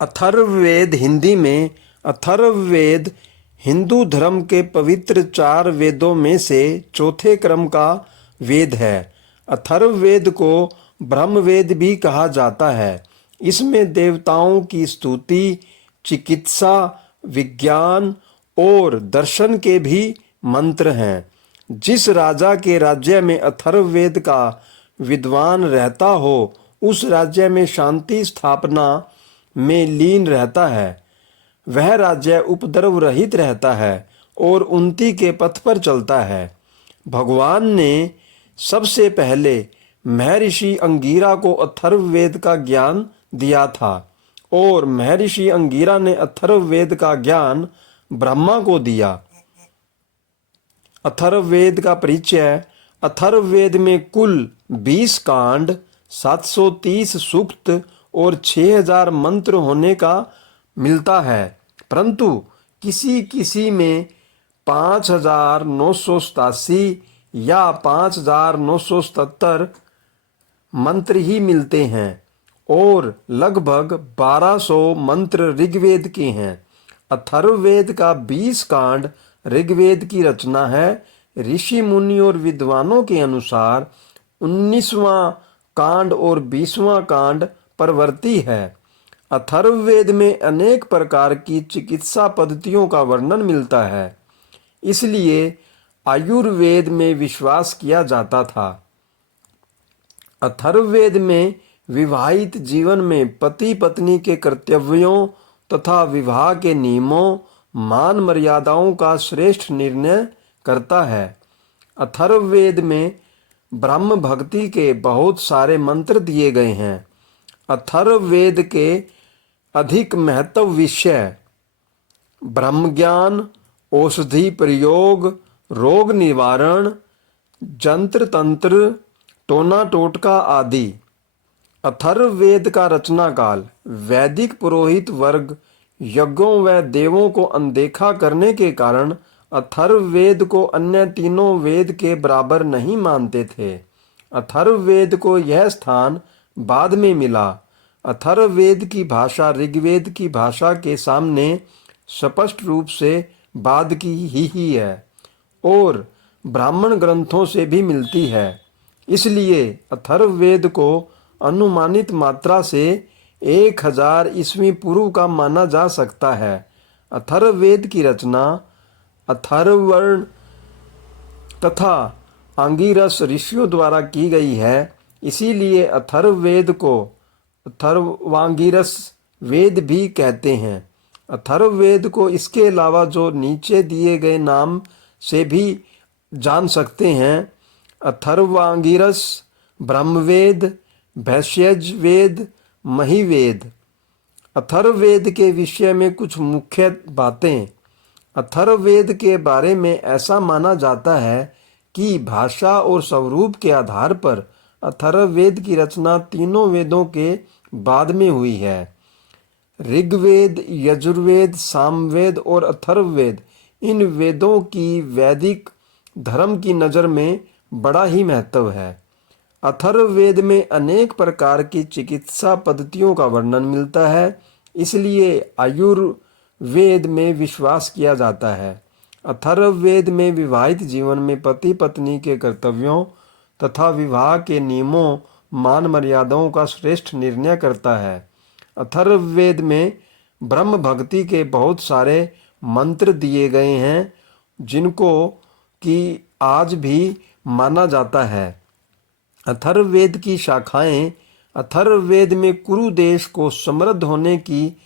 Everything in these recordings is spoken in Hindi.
अथर्ववेद हिंदी में अथर्ववेद हिंदू धर्म के पवित्र 4 वेदों में से चौथे क्रम का वेद है। अथर्ववेद को ब्रह्मवेद भी कहा जाता है। इसमें देवताओं की स्तुति, चिकित्सा, विज्ञान और दर्शन के भी मंत्र हैं। जिस राजा के राज्य में अथर्ववेद का विद्वान रहता हो, उस राज्य में शांति स्थापना में लीन रहता है। वह राज्य उपद्रव रहित रहता है और उन्नति के पथ पर चलता है। भगवान ने सबसे पहले महर्षि अंगिरा को अथर्ववेद का ज्ञान दिया था और महर्षि अंगिरा ने अथर्ववेद का ज्ञान ब्रह्मा को दिया। अथर्ववेद का परिचय। अथर्ववेद में कुल 20 कांड, 730 सूक्त और 6000 मंत्र होने का मिलता है, परंतु किसी किसी में 5987 या 5977 मंत्र ही मिलते हैं और लगभग 1200 मंत्र ऋग्वेद के हैं। अथर्ववेद का 20 कांड ऋग्वेद की रचना है। ऋषि मुनि और विद्वानों के अनुसार 19वां कांड और 20वां कांड परवर्ती है। अथर्ववेद में अनेक प्रकार की चिकित्सा पद्धतियों का वर्णन मिलता है, इसलिए आयुर्वेद में विश्वास किया जाता था। अथर्ववेद में विवाहित जीवन में पति पत्नी के कर्तव्यों तथा विवाह के नियमों, मान मर्यादाओं का श्रेष्ठ निर्णय करता है। अथर्ववेद में ब्रह्म भक्ति के बहुत सारे मंत्र दिए गए हैं। अथर्ववेद के अधिक महत्व विषय ब्रह्म ज्ञान, औषधि प्रयोग, रोग निवारण, जंत्र तंत्र, टोना टोटका आदि। अथर्ववेद का रचना काल। वैदिक पुरोहित वर्ग यज्ञों व देवों को अनदेखा करने के कारण अथर्ववेद को अन्य तीनों वेद के बराबर नहीं मानते थे। अथर्ववेद को यह स्थान बाद में मिला। अथर्ववेद की भाषा ऋग्वेद की भाषा के सामने स्पष्ट रूप से बाद की ही है और ब्राह्मण ग्रंथों से भी मिलती है। इसलिए अथर्ववेद को अनुमानित मात्रा से 1000 ईस्वी पूर्व का माना जा सकता है। अथर्ववेद की रचना अथर्वण तथा अंगिरस ऋषियों द्वारा की गई है, इसीलिए अथर्ववेद को अथर्वांगिरस वेद भी कहते हैं। अथर्ववेद को इसके अलावा जो नीचे दिए गए नाम से भी जान सकते हैं: अथर्वांगिरस, ब्रह्मवेद, भैषयज वेद, महिवेद। अथर्ववेद के विषय में कुछ मुख्य बातें। अथर्ववेद के बारे में ऐसा माना जाता है कि भाषा और स्वरूप के आधार पर अथर्ववेद की रचना तीनों वेदों के बाद में हुई है। ऋग्वेद, यजुर्वेद, सामवेद और अथर्ववेद, इन वेदों की वैदिक धर्म की नज़र में बड़ा ही महत्व है। अथर्ववेद में अनेक प्रकार की चिकित्सा पद्धतियों का वर्णन मिलता है, इसलिए आयुर्वेद में विश्वास किया जाता है। अथर्ववेद में विवाहित जीवन में पति पत्नी के कर्तव्यों तथा विवाह के नियमों, मान मर्यादाओं का श्रेष्ठ निर्णय करता है। अथर्ववेद में ब्रह्म भक्ति के बहुत सारे मंत्र दिए गए हैं, जिनको कि आज भी माना जाता है। अथर्ववेद की शाखाएं। अथर्ववेद में कुरु देश को समृद्ध होने की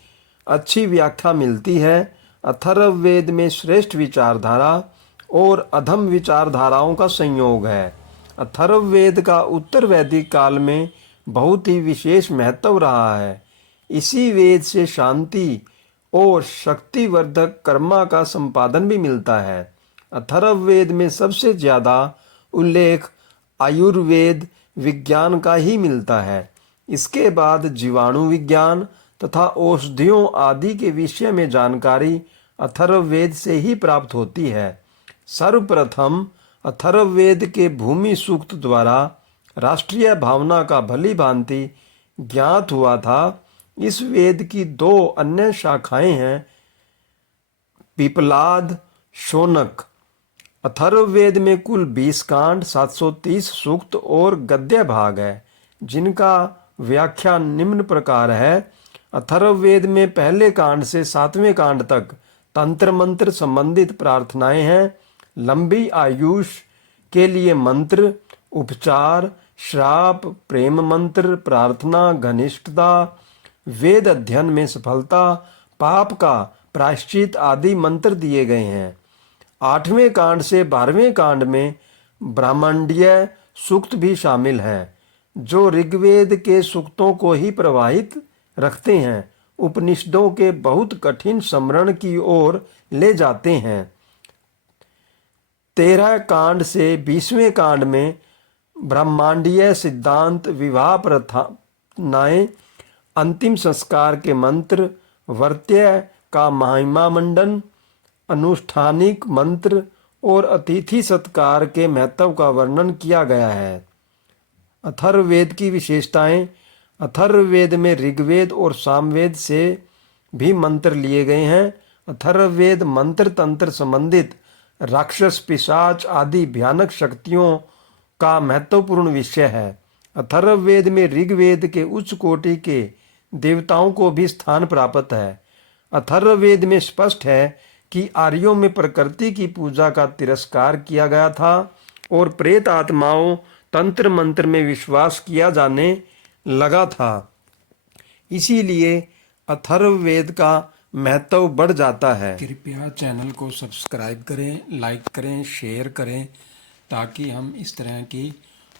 अच्छी व्याख्या मिलती है। अथर्ववेद में श्रेष्ठ विचारधारा और अधम विचारधाराओं का संयोग है। अथर्ववेद का उत्तर वैदिक काल में बहुत ही विशेष महत्व रहा है। इसी वेद से शांति और शक्तिवर्धक कर्मा का संपादन भी मिलता है। अथर्ववेद में सबसे ज़्यादा उल्लेख आयुर्वेद विज्ञान का ही मिलता है। इसके बाद जीवाणु विज्ञान तथा औषधियों आदि के विषय में जानकारी अथर्ववेद से ही प्राप्त होती है। सर्वप्रथम अथर्ववेद के भूमि सूक्त द्वारा राष्ट्रीय भावना का भली भांति ज्ञात हुआ था। इस वेद की 2 अन्य शाखाएं हैं, पिपलाद, शौनक। अथर्ववेद में कुल 20 कांड, 730 सूक्त और गद्य भाग है, जिनका व्याख्या निम्न प्रकार है। अथर्ववेद में पहले कांड से 7वें कांड तक तंत्र मंत्र संबंधित प्रार्थनाएं हैं। लंबी आयुष के लिए मंत्र, उपचार, श्राप, प्रेम मंत्र, प्रार्थना, घनिष्ठता, वेद अध्ययन में सफलता, पाप का प्रायश्चित आदि मंत्र दिए गए हैं। 8वें कांड से 12वें कांड में ब्रह्मांडीय सूक्त भी शामिल हैं, जो ऋग्वेद के सूक्तों को ही प्रवाहित रखते हैं, उपनिषदों के बहुत कठिन स्मरण की ओर ले जाते हैं। 13 कांड से 20वें कांड में ब्रह्मांडीय सिद्धांत, विवाह प्रथाएं, अंतिम संस्कार के मंत्र, वर्त्य का महिमा मंडन, अनुष्ठानिक मंत्र और अतिथि सत्कार के महत्व का वर्णन किया गया है। अथर्ववेद की विशेषताएं। अथर्ववेद में ऋग्वेद और सामवेद से भी मंत्र लिए गए हैं। अथर्ववेद मंत्र तंत्र संबंधित राक्षस, पिशाच आदि भयानक शक्तियों का महत्वपूर्ण विषय है। अथर्ववेद में ऋग्वेद के उच्च कोटि के देवताओं को भी स्थान प्राप्त है। अथर्ववेद में स्पष्ट है कि आर्यों में प्रकृति की पूजा का तिरस्कार किया गया था और प्रेत आत्माओं, तंत्र मंत्र में विश्वास किया जाने लगा था। इसीलिए अथर्ववेद का महत्व बढ़ जाता है। कृपया चैनल को सब्सक्राइब करें, लाइक करें, शेयर करें, ताकि हम इस तरह की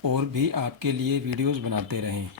और भी आपके लिए वीडियोस बनाते रहें।